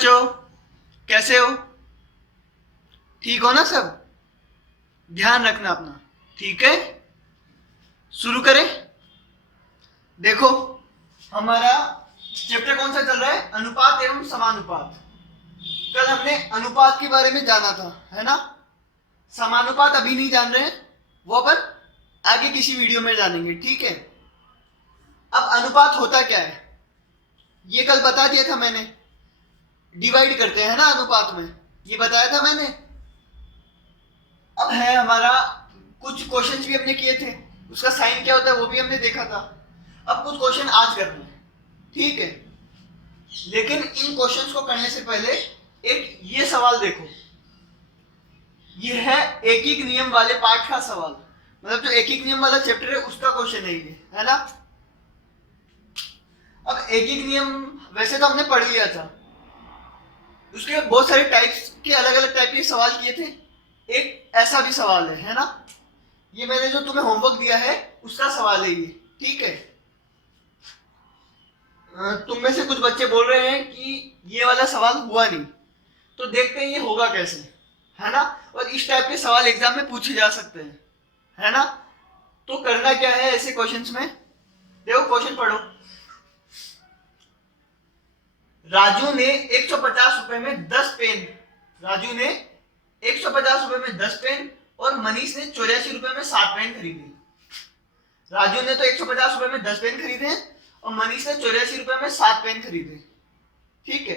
बच्चों, कैसे हो? ठीक हो ना सब? ध्यान रखना अपना, ठीक है? शुरू करें। देखो, हमारा चैप्टर कौन सा चल रहा है? अनुपात एवं समानुपात। कल हमने अनुपात के बारे में जाना था, है ना? समानुपात अभी नहीं जान रहे हैं, वो अपन आगे किसी वीडियो में जानेंगे, ठीक है? अब अनुपात होता क्या है ये कल बता दिया था मैंने। डिवाइड करते हैं ना अनुपात में, ये बताया था मैंने। अब है हमारा, कुछ क्वेश्चंस भी हमने किए थे, उसका साइन क्या होता है वो भी हमने देखा था। अब कुछ क्वेश्चन आज करने हैं, ठीक है? लेकिन इन क्वेश्चंस को करने से पहले एक ये सवाल देखो। ये है एकीक नियम वाले पार्ट का सवाल, मतलब जो एकीक नियम वाला चैप्टर है उसका क्वेश्चन है ये, है ना? अब एकीक नियम वैसे तो हमने पढ़ लिया था, उसके बहुत सारे टाइप्स के अलग अलग टाइप के सवाल किए थे। एक ऐसा भी सवाल है ना? ये मैंने जो तुम्हें होमवर्क दिया है उसका सवाल है ये, ठीक है? तुम में से कुछ बच्चे बोल रहे हैं कि ये वाला सवाल हुआ नहीं, तो देखते हैं ये होगा कैसे, है ना? और इस टाइप के सवाल एग्जाम में पूछे जा सकते हैं, है ना? तो करना क्या है ऐसे क्वेश्चंस में? देखो क्वेश्चन पढ़ो। राजू ने 150 रुपए में 10 पेन, राजू ने 150 रुपए में 10 पेन और मनीष ने 84 रुपए में 7 पेन खरीदे। राजू ने तो 150 रुपए में 10 पेन खरीदे और मनीष ने 84 रुपए में 7 पेन खरीदे, ठीक है?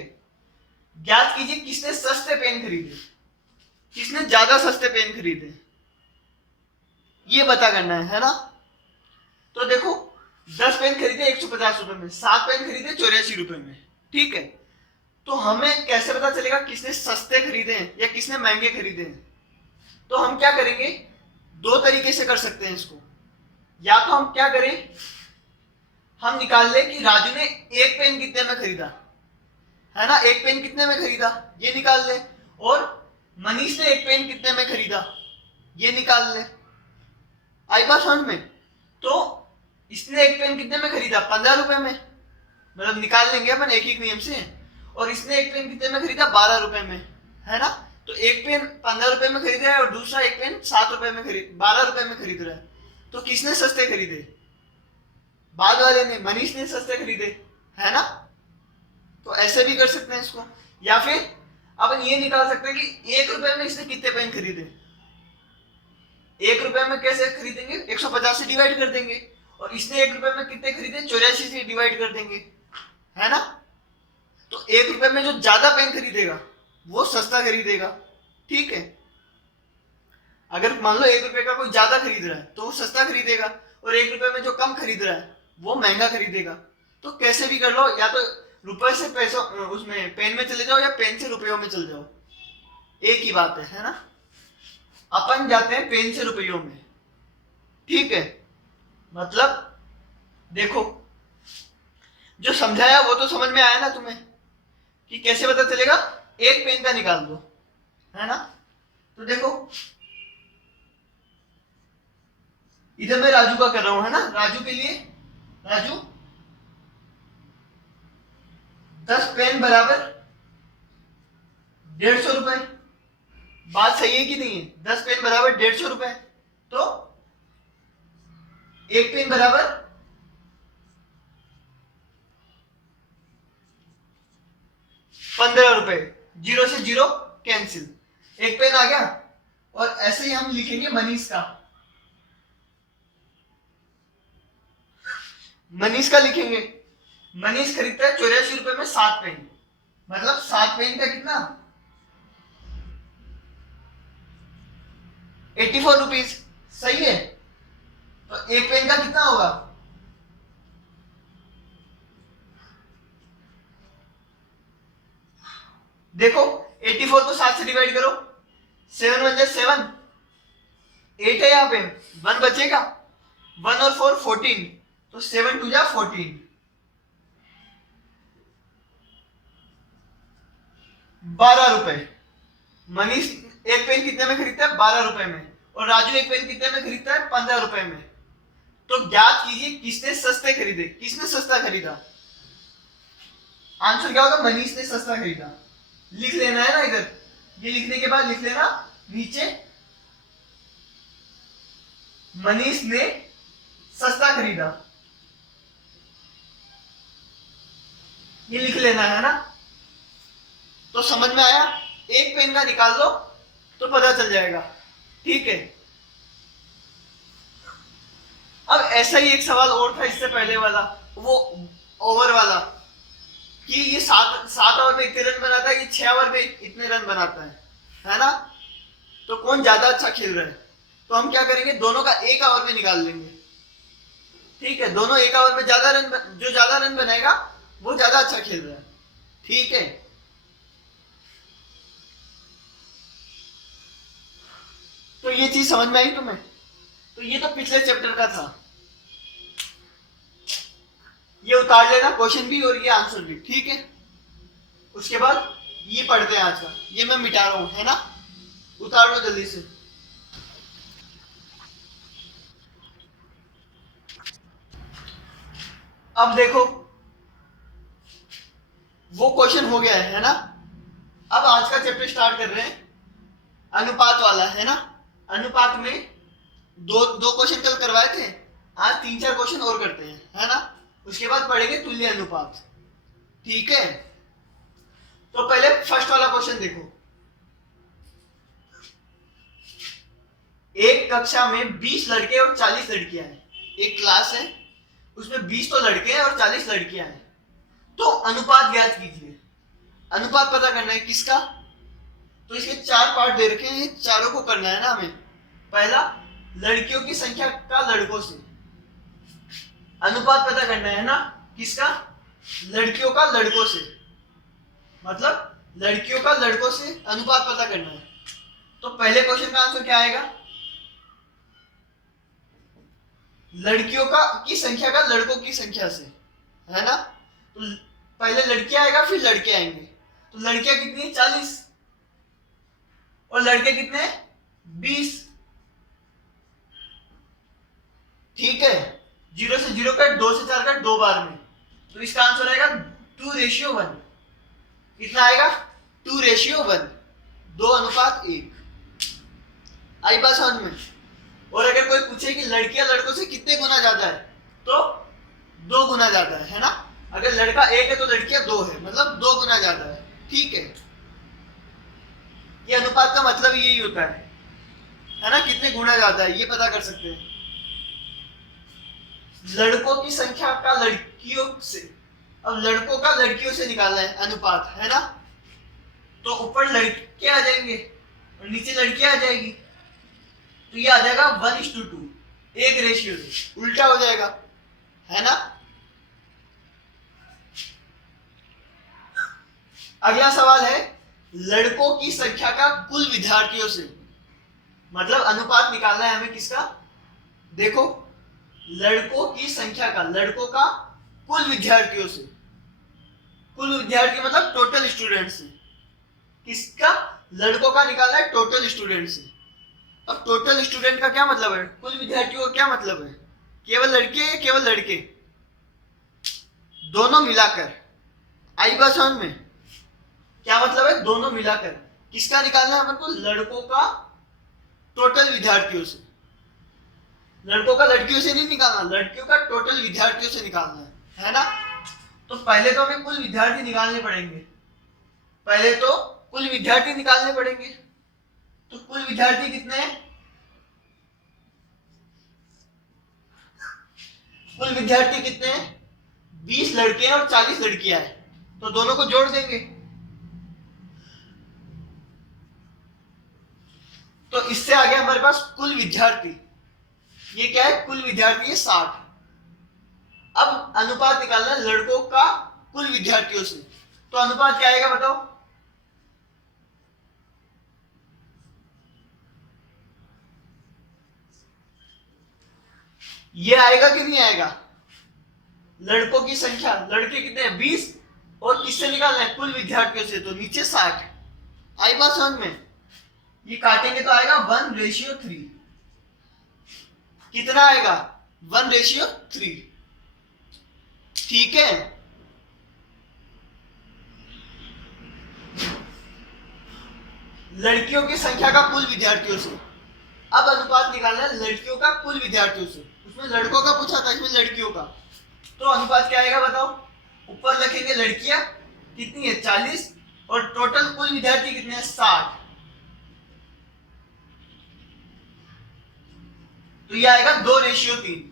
ज्ञात कीजिए किसने सस्ते पेन खरीदे, किसने ज्यादा सस्ते पेन खरीदे, ये पता करना है ना? तो देखो, 10 पेन खरीदे 150 रुपए में, 7 पेन खरीदे 84 रुपए में, ठीक है? तो हमें कैसे पता चलेगा किसने सस्ते खरीदे हैं या किसने महंगे खरीदे हैं? तो हम क्या करेंगे, दो तरीके से कर सकते हैं इसको। या तो हम क्या करें, हम निकाल ले कि राजू ने एक पेन कितने में खरीदा, है ना? एक पेन कितने में खरीदा ये निकाल ले, और मनीष ने एक पेन कितने में खरीदा ये निकाल ले। आई बात समझ में? तो इसने एक पेन कितने में खरीदा? 15 रुपए में, मतलब निकाल लेंगे अपन एक एक नियम से। और इसने एक पेन कितने में खरीदा? 12 रुपए में, है ना? तो एक पेन 15 रुपए में खरीद रहा है और दूसरा एक पेन 7 रुपए में 12 रुपए में खरीद रहा है। तो किसने सस्ते खरीदे? बाद वाले ने, मनीष ने सस्ते खरीदे, है ना? तो ऐसे भी कर सकते हैं इसको। या फिर अपन ये निकाल सकते हैं कि 1 रुपए में इसने कितने पेन खरीदे। 1 रुपए में कैसे खरीदेंगे? 150 से डिवाइड कर देंगे, और इसने 1 रुपए में कितने खरीदे? 84 से डिवाइड कर देंगे, है ना? तो 1 रुपए में जो ज्यादा पेन खरीदेगा वो सस्ता खरीदेगा, ठीक है? अगर मान लो 1 रुपए का कोई ज्यादा खरीद रहा है तो वो सस्ता खरीदेगा, और 1 रुपए में जो कम खरीद रहा है वो महंगा खरीदेगा। तो कैसे भी कर लो, या तो रुपए से पैसों उसमें पेन में चले जाओ या पेन से रुपयों में चले जाओ, एक ही बात है ना? अपन जाते हैं पेन से रुपयों में, ठीक है? मतलब देखो, जो समझाया वो तो समझ में आया ना तुम्हें कि कैसे पता चलेगा? एक पेन का निकाल दो, है ना? तो देखो, इधर मैं राजू का कर रहा हूं, है ना? राजू के लिए, राजू 10 पेन बराबर 150 रुपए। बात सही है कि नहीं है? 10 पेन बराबर 150 रुपए, तो एक पेन बराबर 15 रुपए। 0 से 0 कैंसिल, एक पेन आ गया। और ऐसे ही हम लिखेंगे मनीष का, मनीष का लिखेंगे। मनीष खरीदता है 84 रुपए में 7 पेन, मतलब 7 पेन का कितना? 84 रुपीज, सही है? तो एक पेन का कितना होगा? देखो, 84 को 7 से डिवाइड करो, 7 1 जा 7, 8 है यहाँ पे, 1 बचेगा, 1 और 4 14, तो 7 2 जा 14, 12 रुपए। मनीष एक पेन कितने में खरीदता है? 12 रुपए में, और राजू एक पेन कितने में खरीदता है? 15 रुपए में। तो ज्ञात कीजिए किसने सस्ते खरीदे, किसने सस्ता खरीदा? आंसर क्या होगा? मनीष ने सस्ता खरीदा, लिख लेना है ना इधर, ये लिखने के बाद लिख लेना नीचे मनीष ने सस्ता खरीदा, ये लिख लेना है ना। तो समझ में आया, एक पेन का निकाल लो तो पता चल जाएगा, ठीक है। अब ऐसा ही एक सवाल और था इससे पहले वाला, वो ओवर वाला, कि ये 7 ओवर में इतने रन बनाता है, ये 6 ओवर में इतने रन बनाता है ना। तो कौन ज्यादा अच्छा खेल रहा है, तो हम क्या करेंगे, दोनों का 1 ओवर में निकाल लेंगे, ठीक है। दोनों 1 ओवर में जो ज्यादा रन बनाएगा वो ज्यादा अच्छा खेल रहा है, ठीक है। तो ये चीज समझ में आई तुम्हें। तो ये तो पिछले चैप्टर का था, ये उतार लेना क्वेश्चन भी और ये आंसर भी, ठीक है। उसके बाद ये पढ़ते हैं आज का, ये मैं मिटा रहा हूं, है ना, उतार लो जल्दी से। अब देखो वो क्वेश्चन हो गया है ना। अब आज का चैप्टर स्टार्ट कर रहे हैं, अनुपात वाला, है ना। अनुपात में दो क्वेश्चन कल करवाए थे, आज 3-4 क्वेश्चन और करते हैं, है ना। उसके बाद पढ़ेंगे तुल्य अनुपात, ठीक है। तो पहले फर्स्ट वाला क्वेश्चन देखो, एक कक्षा में 20 लड़के और 40 लड़कियां हैं, एक क्लास है उसमें 20 तो लड़के हैं और 40 लड़कियां हैं, तो अनुपात ज्ञात कीजिए। अनुपात पता करना है किसका, तो इसके 4 पार्ट दे रखे हैं, चारों को करना है ना हमें। पहला, लड़कियों की संख्या का लड़कों से, अनुपात पता करना है ना किसका, लड़कियों का लड़कों से, मतलब लड़कियों का लड़कों से अनुपात पता करना है। तो पहले क्वेश्चन का आंसर क्या आएगा, लड़कियों का की संख्या का लड़कों की संख्या से, है ना। तो पहले लड़कियां आएगा फिर लड़के आएंगे, तो लड़कियां कितनी, 40, और लड़के कितने, 20, ठीक है। 0 से 0 कट, 2 से 4 कट, 2 बार में, तो इसका आंसर आएगा 2:1। कितना आएगा, 2:1, 2:1। आई बात समझ में। और अगर कोई पूछे कि लड़कियां लड़कों से कितने गुना ज्यादा है, तो 2 गुना ज्यादा है ना। अगर लड़का 1 है तो लड़कियां 2 है, मतलब 2 गुना ज्यादा है, ठीक है। ये अनुपात का मतलब यही होता है ना, कितने गुना ज्यादा है ये पता कर सकते हैं। लड़कों की संख्या का लड़कियों से, अब लड़कों का लड़कियों से निकालना है अनुपात, है ना। तो ऊपर लड़के आ जाएंगे और नीचे लड़कियां आ जाएगी, तो ये आ जाएगा 1:2, 1 रेशियो से, उल्टा हो जाएगा, है ना। अगला सवाल है, लड़कों की संख्या का कुल विद्यार्थियों से, मतलब अनुपात निकालना है हमें किसका, देखो लड़कों की संख्या का, लड़कों का कुल विद्यार्थियों से, कुल विद्यार्थी मतलब टोटल स्टूडेंट से, किसका, लड़कों का निकालना है टोटल स्टूडेंट से। अब टोटल स्टूडेंट का क्या मतलब है, कुल विद्यार्थियों का क्या मतलब है, केवल लड़के या केवल लड़के, दोनों मिलाकर। आई बात समझ में, क्या मतलब है, दोनों मिलाकर। किसका निकालना है अपन को, लड़कों का टोटल विद्यार्थियों से, लड़कों का लड़कियों से नहीं निकालना, लड़कियों का टोटल विद्यार्थियों से निकालना है ना। तो पहले तो हमें कुल विद्यार्थी निकालने पड़ेंगे, पहले तो कुल विद्यार्थी निकालने पड़ेंगे। तो कुल विद्यार्थी कितने हैं, कुल विद्यार्थी कितने हैं, 20 लड़के हैं और 40 लड़कियां हैं, तो दोनों को जोड़ देंगे। तो इससे आ गया हमारे पास कुल विद्यार्थी, ये क्या है, कुल विद्यार्थी है 60। अब अनुपात निकालना है लड़कों का कुल विद्यार्थियों से, तो अनुपात क्या आएगा बताओ, ये आएगा कि नहीं आएगा, लड़कों की संख्या, लड़के कितने हैं 20, और किससे निकालना है, कुल विद्यार्थियों से, तो नीचे 60। आई बात समझ में, ये काटेंगे तो आएगा 1:3, कितना आएगा 1:3, ठीक है। लड़कियों की संख्या का कुल विद्यार्थियों से। अब अनुपात निकालना है लड़कियों का कुल विद्यार्थियों से। उसमें लड़कों का पूछा था, इसमें लड़कियों का। तो अनुपात क्या आएगा बताओ? ऊपर लिखेंगे लड़कियां कितनी है 40 और टोटल कुल विद्यार्थी कितने हैं 60। तो ये आएगा 2:3।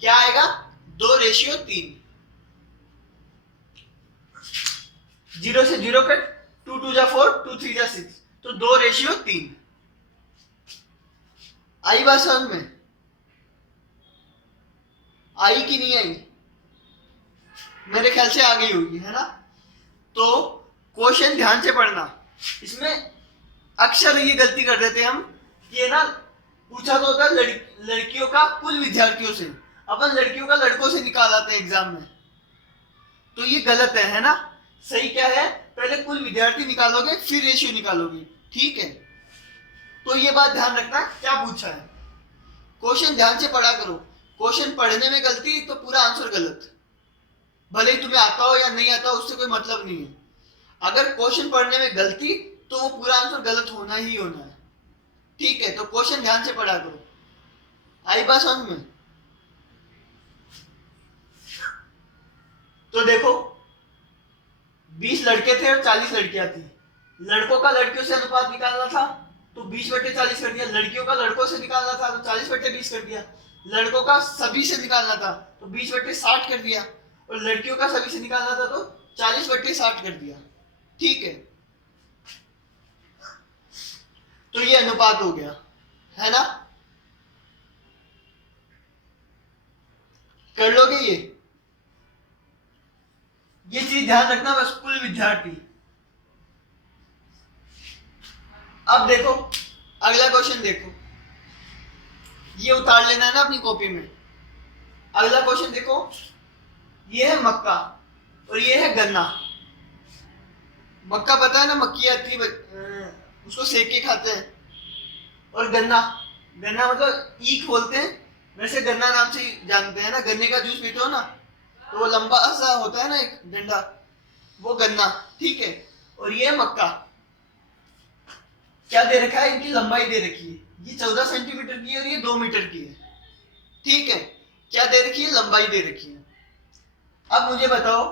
क्या आएगा? 2:3। 0 से 0 कट, 2 2 जा 4, 2 3 जा 6, तो 2:3। आई बात समझ में? आई कि नहीं आई? मेरे ख्याल से आ गई होगी, है ना? तो क्वेश्चन ध्यान से पढ़ना। इसमें अक्सर ये गलती कर देते हम, ये ना पूछा तो होता है लड़कियों का कुल विद्यार्थियों से, अपन लड़कियों का लड़कों से निकाल आते हैं एग्जाम में। तो ये गलत है ना? सही क्या है? पहले कुल विद्यार्थी निकालोगे फिर रेशियो निकालोगे, ठीक है? तो ये बात ध्यान रखना क्या पूछा है। क्वेश्चन ध्यान से पढ़ा करो। क्वेश्चन पढ़ने में गलती तो पूरा आंसर गलत, भले ही तुम्हें आता हो या नहीं आता, उससे कोई मतलब नहीं है। अगर क्वेश्चन पढ़ने में गलती तो वो पूरा आंसर गलत होना ही होना है, ठीक है? तो क्वेश्चन ध्यान से पढ़ा करो। आई बात समझ में? तो देखो 20 लड़के थे और 40 लड़कियां थी। लड़कों का लड़कियों से अनुपात निकालना था तो 20/40 कर दिया। लड़कियों का लड़कों से निकालना था तो 40/20 कर दिया। लड़कों का सभी से निकालना था तो 20/60 कर दिया और लड़कियों का सभी से निकालना था तो 40/60 कर दिया, ठीक है? तो ये अनुपात हो गया, है ना? कर लोगे ये चीज ध्यान रखना बस, कुल विद्यार्थी। अब देखो अगला क्वेश्चन, देखो ये उतार लेना है ना अपनी कॉपी में। अगला क्वेश्चन देखो, ये है मक्का और ये है गन्ना। मक्का पता है ना, मक्की आती है, उसको सेक के खाते हैं। और गन्ना, गन्ना मतलब ईख बोलते हैं, वैसे गन्ना नाम से जानते हैं ना। गन्ने का जूस पीते हो ना, तो वो लंबा सा होता है ना एक डंडा, वो गन्ना, ठीक है? और ये मक्का। क्या दे रखा है? इनकी लंबाई दे रखी है, ये 14 सेंटीमीटर की है और ये 2 मीटर की है, ठीक है? क्या दे रखी है? लंबाई दे रखी है। अब मुझे बताओ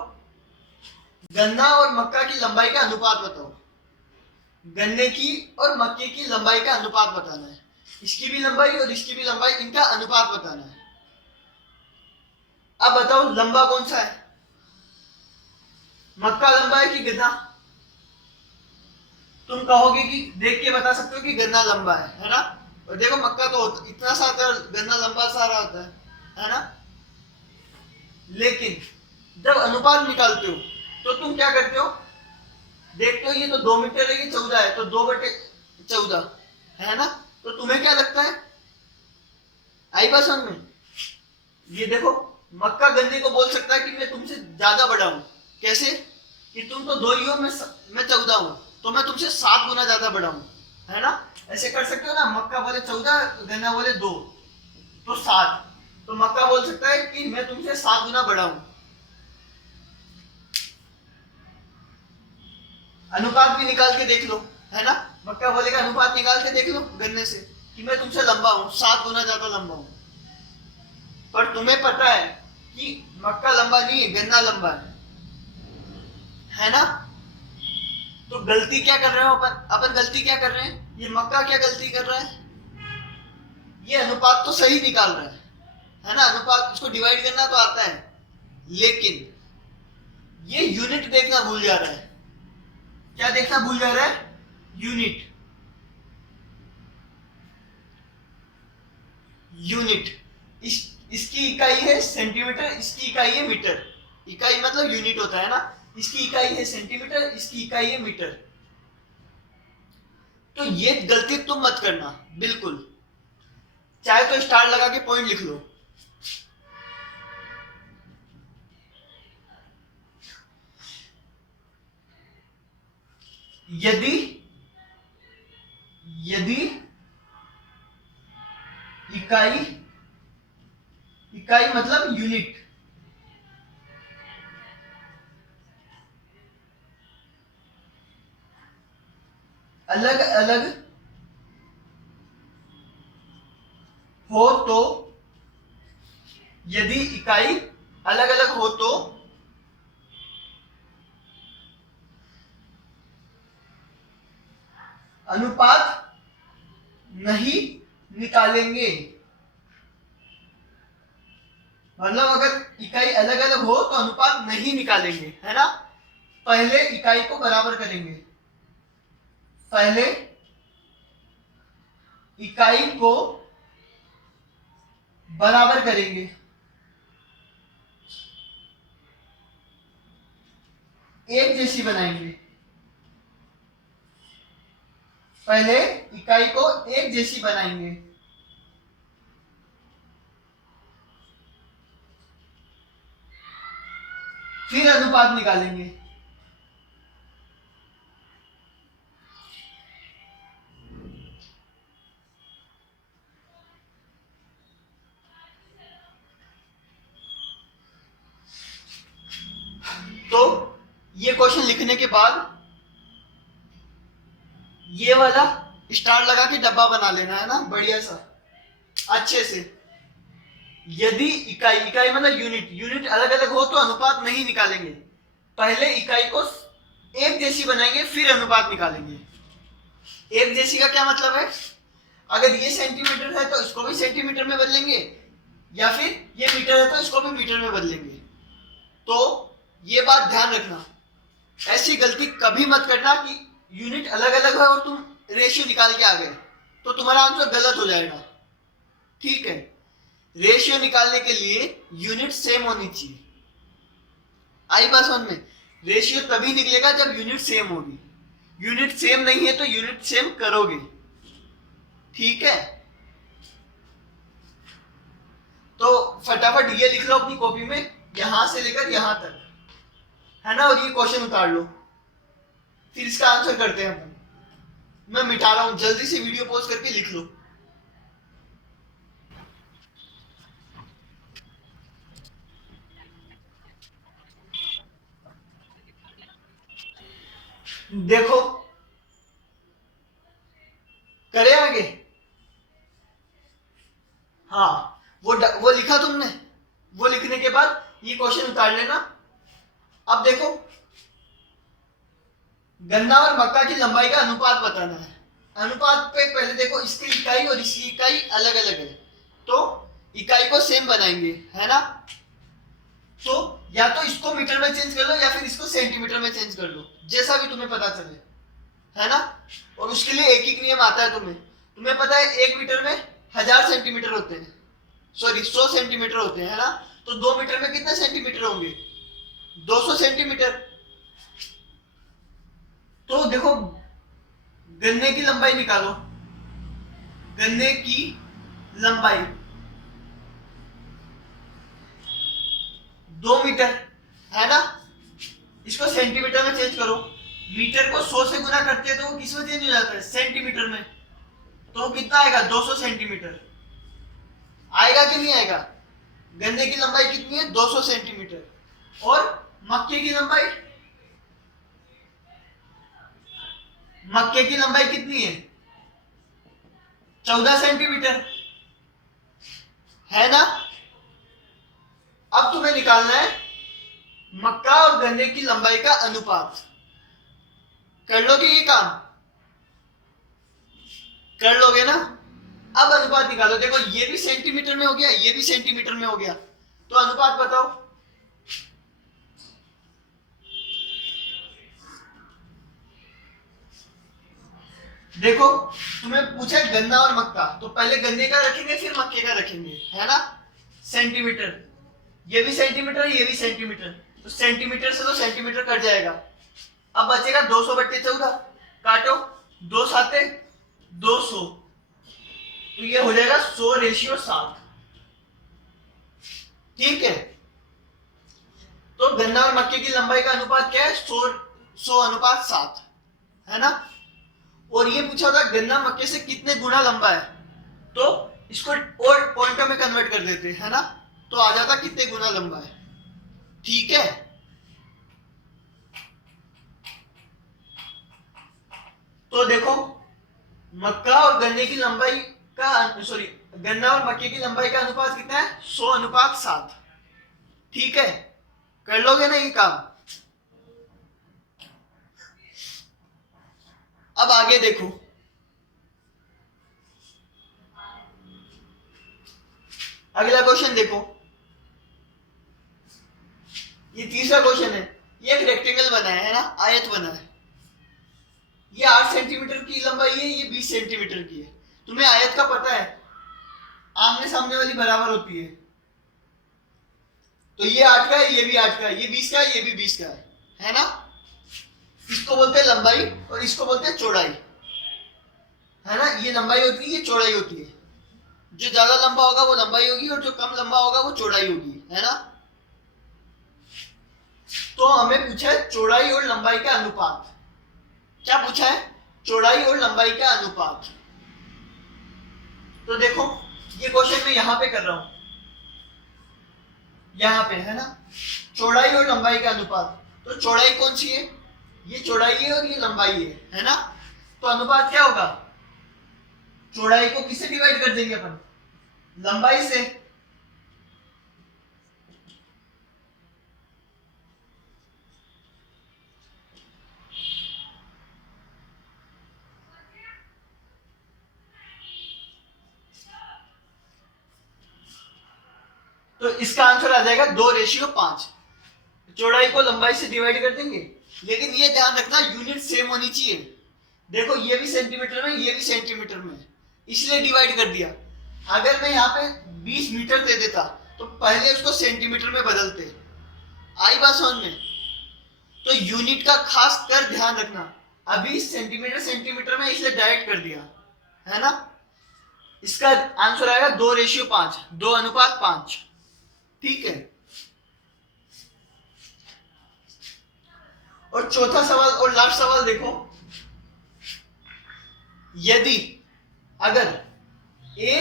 गन्ना और मक्का की लंबाई का अनुपात बताओ। गन्ने की और मक्के की लंबाई का अनुपात बताना है। इसकी भी लंबाई और इसकी भी लंबाई, इनका अनुपात बताना है। अब बताओ लंबा कौन सा है? मक्का लंबा है कि गन्ना? तुम कहोगे कि देख के बता सकते हो कि गन्ना लंबा है ना? और देखो मक्का तो इतना सा आता है, गन्ना लंबा सारा होता है ना? लेकिन जब अनुपात निकालते हो तो तुम क्या करते हो? देखते हो ये तो 2 मीटर है, ये 14 है, तो 2/14 है ना? तो तुम्हें क्या लगता है? आई बात समझ में? ये देखो मक्का गन्ने को बोल सकता है कि मैं तुमसे ज्यादा बड़ा हूं। कैसे? कि तुम तो 2 ही हो, मैं 14 हूं, तो मैं तुमसे 7 गुना ज्यादा बड़ा हूं, है ना? ऐसे कर सकते हो ना। मक्का बोले 14, गन्ना बोले 2, तो 7। तो मक्का बोल सकता है कि मैं तुमसे 7 गुना बड़ा हूं। अनुपात भी निकाल के देख लो, है ना? मक्का बोलेगा अनुपात निकाल के देख लो गन्ने से कि मैं तुमसे लंबा हूं, 7 गुना ज्यादा लंबा हूं। पर तुम्हें पता है कि मक्का लंबा नहीं है, गन्ना लंबा है ना? तो गलती क्या कर रहे हो अपन गलती क्या कर रहे हैं? ये मक्का क्या गलती कर रहा है? ये अनुपात तो सही निकाल रहा है ना? अनुपात, उसको डिवाइड करना तो आता है, लेकिन ये यूनिट देखना भूल जा रहा है। क्या देखना भूल जा रहा है? यूनिट। यूनिट, इसकी इकाई है सेंटीमीटर, इसकी इकाई है मीटर। इकाई मतलब यूनिट होता है ना? इसकी इकाई है सेंटीमीटर, इसकी इकाई है मीटर। तो ये गलती तुम मत करना बिल्कुल। चाहे तो स्टार लगा के पॉइंट लिख लो। यदि यदि इकाई, इकाई मतलब यूनिट, अलग अलग हो तो, यदि इकाई अलग अलग हो तो अनुपात नहीं निकालेंगे। मतलब अगर इकाई अलग अलग हो तो अनुपात नहीं निकालेंगे, है ना। पहले इकाई को बराबर करेंगे, पहले इकाई को बराबर करेंगे, एक जैसी बनाएंगे। पहले इकाई को एक जैसी बनाएंगे, फिर अनुपात निकालेंगे। तो ये क्वेश्चन लिखने के बाद ये वाला स्टार लगा के डब्बा बना लेना, है ना, बढ़िया सा अच्छे से। यदि इकाई, इकाई मतलब यूनिट, यूनिट अलग अलग हो तो अनुपात नहीं निकालेंगे। पहले इकाई को एक जैसी बनाएंगे फिर अनुपात निकालेंगे। एक जैसी का क्या मतलब है, अगर ये सेंटीमीटर है तो इसको भी सेंटीमीटर में बदलेंगे, या फिर ये मीटर है तो इसको भी मीटर में बदलेंगे। तो ये बात ध्यान रखना, ऐसी गलती कभी मत करना कि यूनिट अलग अलग है और तुम रेशियो निकाल के आ गए, तो तुम्हारा आंसर गलत हो जाएगा। ठीक है, रेशियो निकालने के लिए यूनिट सेम होनी चाहिए। आई बात समझ में। रेशियो तभी निकलेगा जब यूनिट सेम होगी। यूनिट सेम नहीं है तो यूनिट सेम करोगे। ठीक है, तो फटाफट ये लिख लो अपनी कॉपी में, यहां से लेकर यहां तक, है ना, और ये क्वेश्चन उतार लो, फिर इसका आंसर करते हैं अपन। मैं मिटा रहा हूं, जल्दी से वीडियो पॉज करके लिख लो। देखो, करे आगे। हाँ, वो लिखा तुमने, वो लिखने के बाद ये क्वेश्चन उतार लेना। अब देखो, गन्ना और मक्का की लंबाई का अनुपात बताना है। अनुपात पे पहले देखो, इसकी इकाई और इसकी इकाई अलग अलग है, तो इकाई को सेम बनाएंगे, है ना। तो या तो इसको मीटर में चेंज कर लो या फिर इसको सेंटीमीटर में चेंज कर लो, जैसा भी तुम्हें पता चले, है ना। और उसके लिए एक ही नियम आता है तुम्हें पता है, 1 मीटर में 1000 सेंटीमीटर होते हैं, सॉरी 100 सेंटीमीटर होते हैं, है ना। तो 2 मीटर में कितने सेंटीमीटर होंगे, 200 सेंटीमीटर। तो देखो, गन्ने की लंबाई निकालो, गन्ने की लंबाई 2 मीटर, है ना। इसको सेंटीमीटर में चेंज करो, मीटर को 100 से गुना करते हैं तो वो किस में चेंज हो जाता है, सेंटीमीटर में। तो कितना आएगा, 200 सेंटीमीटर आएगा कि नहीं आएगा। गन्ने की लंबाई कितनी है, 200 सेंटीमीटर। और मक्के की लंबाई, मक्के की लंबाई कितनी है, 14 सेंटीमीटर, है ना। अब तुम्हें निकालना है मक्का और गन्ने की लंबाई का अनुपात। कर लोगे ये काम, कर लोगे ना। अब अनुपात निकालो, देखो ये भी सेंटीमीटर में हो गया, ये भी सेंटीमीटर में हो गया, तो अनुपात बताओ। देखो, तुम्हें पूछा गन्ना और मक्का, तो पहले गन्ने का रखेंगे फिर मक्के का रखेंगे, है ना। सेंटीमीटर, ये भी सेंटीमीटर, ये भी सेंटीमीटर, तो सेंटीमीटर से तो सेंटीमीटर कट जाएगा। अब बचेगा 200/14, काटो, 2 साते 200, तो ये हो जाएगा 100:7। ठीक है, तो गन्ना और मक्के की लंबाई का अनुपात क्या है, 100:7, है ना। और ये पूछा था गन्ना मक्के से कितने गुना लंबा है, तो इसको और पॉइंटों में कन्वर्ट कर देते, है ना, तो आ जाता कितने गुना लंबा है। ठीक है, तो देखो मक्का और गन्ने की लंबाई का सॉरी गन्ना और मक्के की लंबाई का अनुपात कितना है? 100:7। ठीक है, कर लोगे ना ये काम? अब आगे देखो, अगला क्वेश्चन देखो, ये तीसरा क्वेश्चन है। ये एक रेक्टेंगल बना है ना, आयत बना है। ये 8 सेंटीमीटर की लंबाई है, ये 20 सेंटीमीटर की है। तुम्हें आयत का पता है, आमने सामने वाली बराबर होती है। तो ये 8 का है, ये भी 8 का है, ये 20 का है, ये भी 20 का है ना? इसको बोलते हैं लंबाई और इसको बोलते हैं चौड़ाई, है ना? ये लंबाई होती है, ये चौड़ाई होती है। जो ज्यादा लंबा होगा वो लंबाई होगी और जो कम लंबा होगा वो चौड़ाई होगी, है ना? तो हमें पूछा है चौड़ाई और लंबाई का अनुपात। क्या पूछा है? चौड़ाई और लंबाई का अनुपात। तो देखो ये क्वेश्चन मैं यहां पे कर रहा हूं, यहां पे, है ना? चौड़ाई और लंबाई का अनुपात। तो चौड़ाई कौन सी है? ये चौड़ाई है और ये लंबाई है ना? तो अनुपात क्या होगा? चौड़ाई को किससे डिवाइड कर देंगे अपन? लंबाई से। तो इसका आंसर आ जाएगा 2:5। चौड़ाई को लंबाई से डिवाइड कर देंगे, लेकिन ये ध्यान रखना यूनिट सेम होनी चाहिए। देखो ये भी सेंटीमीटर में, ये भी सेंटीमीटर में, इसलिए डिवाइड कर दिया। अगर मैं यहाँ पे 20 मीटर दे देता तो पहले उसको सेंटीमीटर में बदलते। आई बात समझ में? तो यूनिट का खास कर ध्यान रखना। अभी सेंटीमीटर सेंटीमीटर में, इसलिए डायरेक्ट कर दिया, है ना? इसका आंसर आएगा 2:5, 2:5। ठीक है। और चौथा सवाल और लास्ट सवाल देखो, यदि अगर a,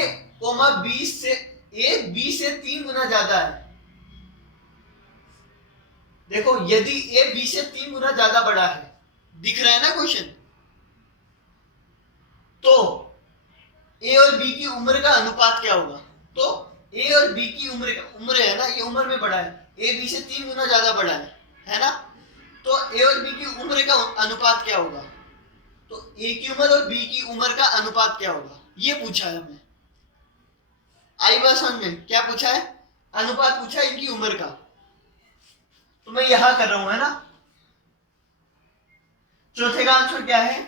b से 3 गुना ज्यादा है। देखो यदि a b से 3 गुना ज्यादा बड़ा है, दिख रहा है ना क्वेश्चन? तो a और b की उम्र का अनुपात क्या होगा? तो a और b की उम्र है ना, ये उम्र में बड़ा है, a b से 3 गुना ज्यादा बड़ा है ना? तो a और b की उम्र का अनुपात क्या होगा? तो a की उम्र और b की उम्र का अनुपात क्या होगा? ये पूछा है हमें। आई बात समझ में? क्या पूछा है? अनुपात पूछा है इनकी उम्र का। तो मैं यहां कर रहा हूं, है ना? चौथे का आंसर क्या है?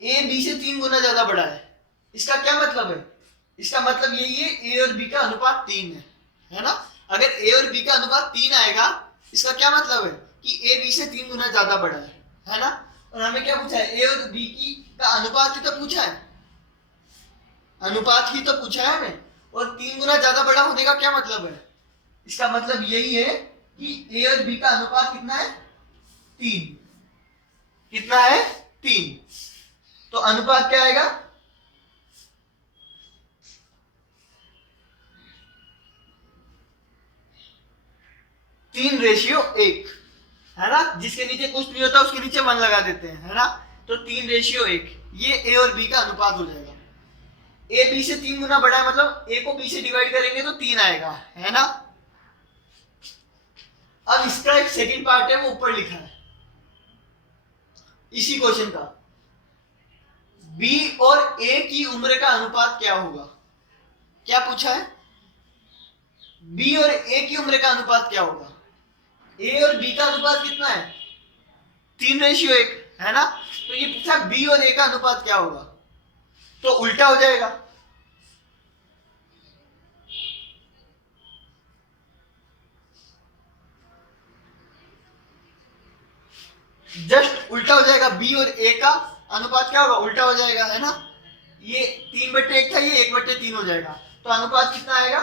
a b से 3 गुना ज्यादा बड़ा है। इसका क्या मतलब है? इसका मतलब यही है a और b का अनुपात 3 है ना? अगर a और b का अनुपात 3 आएगा, इसका क्या मतलब है? कि a b से 3 गुना ज्यादा बड़ा है ना? और हमें क्या पूछा है? a और b का अनुपात ही तो पूछा है, अनुपात ही तो पूछा है हमें। और 3 गुना ज्यादा बड़ा होने का क्या मतलब है? इसका मतलब यही है कि a और b का अनुपात कितना है? 3। कितना है? 3। तो अनुपात क्या आएगा? 3:1, है ना? जिसके नीचे कुछ नहीं होता उसके नीचे 1 लगा देते हैं, है ना? तो 3:1, ये a और b का अनुपात हो जाएगा। a b से 3 गुना बड़ा है, मतलब a को b से डिवाइड करेंगे तो 3 आएगा, है ना? अब इसका एक सेकंड पार्ट है, वो ऊपर लिखा है इसी क्वेश्चन का। b और a की उम्र का अनुपात क्या होगा? क्या पूछा है? b और a की उम्र का अनुपात क्या होगा? a और b का अनुपात कितना है? 3:1, है ना? तो ये पूछा b और a का अनुपात क्या होगा? तो उल्टा हो जाएगा। जस्ट उल्टा हो जाएगा। b और a का अनुपात क्या होगा? उल्टा हो जाएगा, है ना? ये 3/1 था, ये 1/3 हो जाएगा। तो अनुपात कितना आएगा?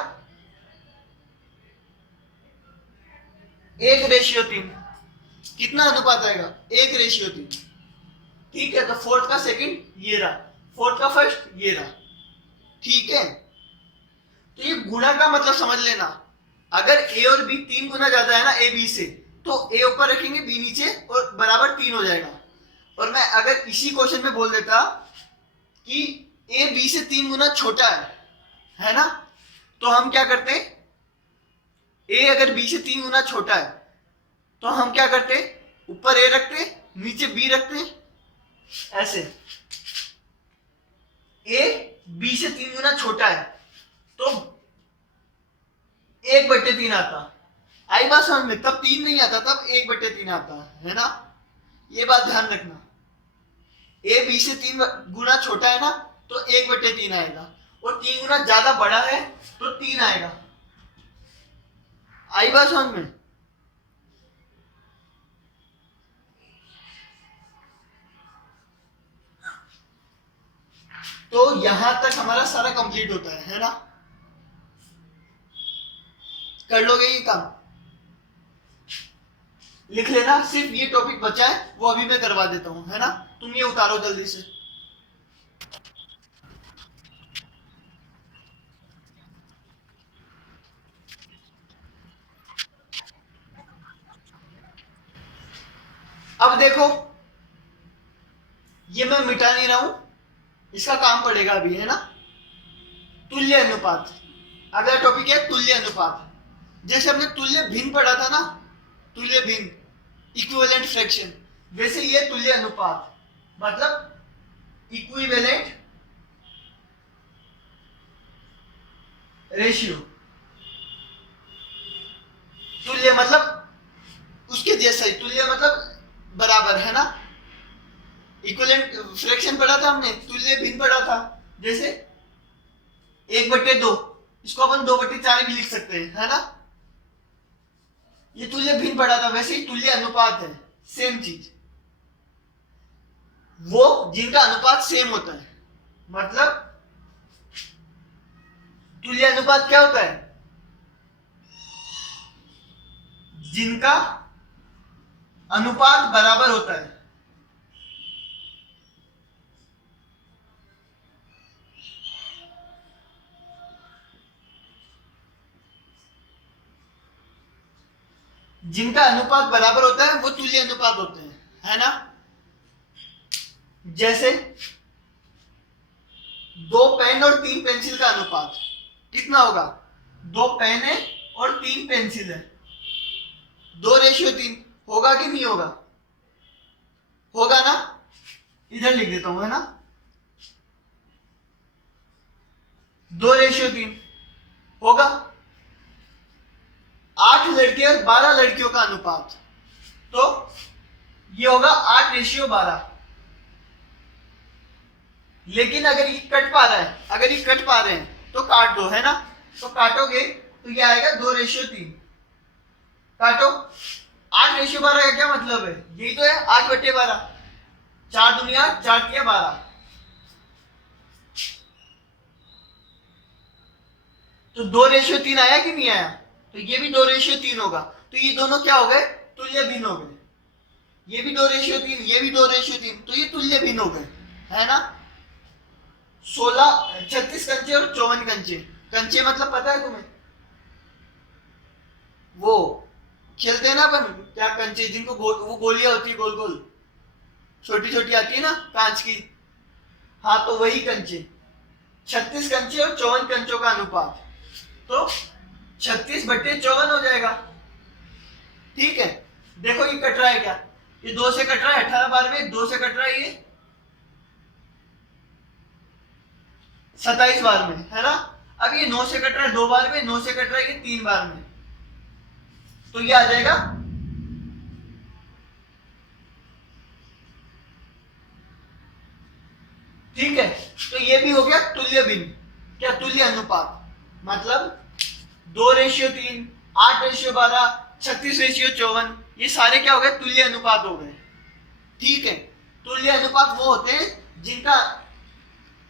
1:3। कितना अनुपात आएगा? 1:3। ठीक है। तो फोर्थ का सेकंड ये रहा, फोर्थ का फर्स्ट ये रहा। ठीक है। तो ये गुणा का मतलब समझ लेना। अगर a और b 3 गुना ज्यादा है ना a b से, तो a ऊपर रखेंगे b नीचे और बराबर 3 हो जाएगा। और मैं अगर इसी क्वेश्चन में बोल देता कि a b से 3 गुना छोटा है ना, तो हम क्या करते, a अगर b से 3 गुना छोटा है तो हम क्या करते, ऊपर a रखते, नीचे b रखते, ऐसे। a b से 3 गुना छोटा है तो 1/3 आता, आई बात समझ में, तब 3 नहीं आता, तब 1/3 आता है ना, ये बात ध्यान रखना। a b से 3 गुना छोटा है ना तो 1/3 आएगा, और 3 गुना ज्यादा बड़ा है तो 3 आएगा, आई बात समझ में। तो यहां तक हमारा सारा कंप्लीट होता है ना, कर लोगे ये काम, लिख लेना। सिर्फ ये टॉपिक बचा है, वो अभी मैं करवा देता हूं, है ना, तुम ये उतारो जल्दी से। अब देखो, ये मैं मिटा नहीं रहा हूं, इसका काम पड़ेगा अभी, है ना। तुल्य अनुपात, अगला टॉपिक है तुल्य अनुपात। जैसे हमने तुल्य भिन्न पढ़ा था ना, तुल्य भिन्न, इक्विवेलेंट फ्रैक्शन, वैसे ये तुल्य अनुपात मतलब इक्विवेलेंट रेशियो। तुल्य मतलब उसके जैसा ही, तुल्य मतलब बराबर, है ना। इक्विवेलेंट फ्रैक्शन पढ़ा था हमने, तुल्य भिन्न पढ़ा था। जैसे 1/2, इसको अपन 2/4 भी लिख सकते हैं, है ना। ये तुल्य भिन्न पढ़ा था, वैसे ही तुल्य अनुपात है, सेम चीज, वो जिनका अनुपात सेम होता है। मतलब तुल्य अनुपात क्या होता है, जिनका अनुपात बराबर होता है। जिनका अनुपात बराबर होता है वो तुल्य अनुपात होते हैं, है ना। जैसे 2 पेन और 3 पेंसिल का अनुपात कितना होगा, 2 पेन है और 3 पेंसिल है, 2:3 होगा कि नहीं होगा, होगा ना। इधर लिख देता हूं, है ना, 2:3 होगा। 8 लड़के और 12 लड़कियों का अनुपात, तो ये होगा 8:12। लेकिन अगर ये कट पा रहा है, अगर ये कट पा रहे हैं तो काट दो, है ना। तो काटोगे तो ये आएगा 2:3। काटो, 8:12 का क्या मतलब है, यही तो है 8/12, 4 दुनिया 4 तिया 12। तो 2:3 आया कि नहीं आया, तो ये भी 2:3 होगा। तो ये दोनों क्या हो गए, तुल्य भिन्न हो गए। ये भी 2:3, ये भी 2:3, तो ये तुल्य भिन्न हो गए, है ना। 36 कंचे और 54 कंचे। कंचे मतलब पता है तुम्हें, वो खेलते हैं ना अपन, क्या कंचे, जिनको वो गोलियां होती है गोल गोल, छोटी छोटी आती है ना कांच की, हाँ तो वही कंचे। 36 कंचे और 54 कंचों का अनुपात, तो 36/54 हो जाएगा। ठीक है, देखो ये कट रहा है क्या, ये 2 से कट रहा है 18 बार में, 2 से कट रहा है ये 27 बार में, है ना। अब ये 9 से कट रहा है 2 बार में, 9 से कट रहा है ये 3 बार में, तो ये आ जाएगा ठीक है। तो ये भी हो गया तुल्य भिन्न, क्या तुल्य अनुपात, मतलब 2:3, 8:12, 36:54, ये सारे क्या हो गए, तुल्य अनुपात हो गए। ठीक है, तुल्य अनुपात वो होते हैं जिनका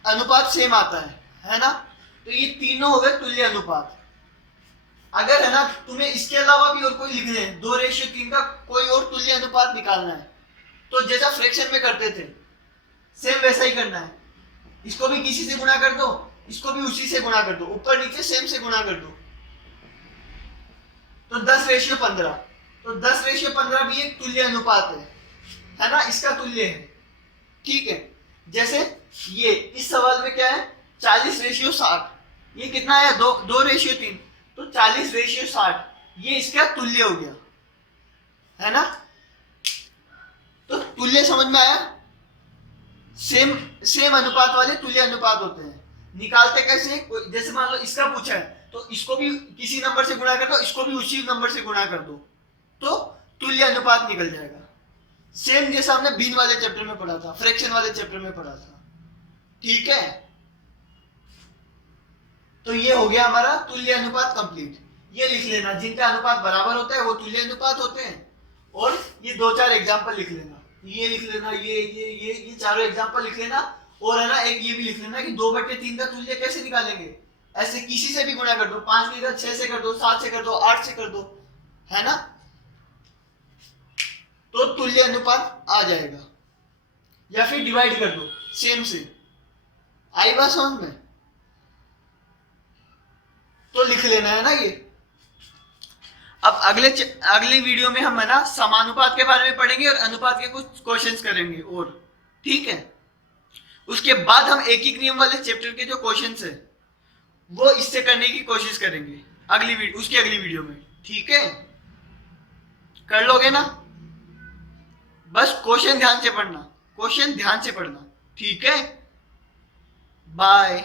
अनुपात सेम आता है ना। तो ये तीनों हो गए तुल्य अनुपात। अगर है ना तुम्हें इसके अलावा भी और कोई लिखने हैं, 2:3 का कोई और तुल्य अनुपात निकालना है, तो जैसा फ्रैक्शन में करते थे सेम वैसा ही करना है। इसको भी किसी से गुणा कर दो, इसको भी उसी से गुणा कर दो, ऊपर नीचे सेम से गुणा कर दो, तो 10:15। तो 10:15 भी एक तुल्य अनुपात है ना, इसका तुल्य है। ठीक है, जैसे ये इस सवाल में क्या है 40:60, ये कितना आया 2:3, तो 40:60 ये इसका तुल्य हो गया, है ना। तो तुल्य समझ में आया, सेम अनुपात वाले तुल्य अनुपात होते हैं। निकालते कैसे, जैसे मान लो इसका पूछा है तो इसको भी किसी नंबर से गुणा कर दो, इसको भी उसी नंबर से गुणा कर दो, तो तुल्य अनुपात निकल जाएगा। सेम जैसा हमने बीन वाले चैप्टर में पढ़ा था, फ्रैक्शन वाले चैप्टर में पढ़ा था, ठीक है। तो ये हो गया हमारा तुल्य अनुपात कंप्लीट। ये लिख लेना, जिनका अनुपात बराबर होता है वो तुल्य अनुपात होते हैं। और ये 2-4 एग्जाम्पल लिख लेना, ये लिख लेना, ये चारों एग्जाम्पल लिख लेना। और है ना, एक ये भी लिख लेना कि 2/3 का तुल्य कैसे निकालेंगे, ऐसे किसी से भी गुणा कर दो, 5 की जगह 6 से कर दो, 7 से कर दो, 8 से कर दो, है ना, तो तुल्य अनुपात आ जाएगा। या फिर डिवाइड कर दो सेम से, आई बात समझ में, तो लिख लेना है ना ये। अब अगले वीडियो में हम है ना समानुपात के बारे में पढ़ेंगे और अनुपात के कुछ क्वेश्चंस करेंगे और, ठीक है। उसके बाद हम एकीकृत नियम वाले चैप्टर के जो क्वेश्चंस है वो इससे करने की कोशिश करेंगे उसकी अगली वीडियो में, ठीक है। कर लोगे ना, बस क्वेश्चन ध्यान से पढ़ना, ठीक है। बाय।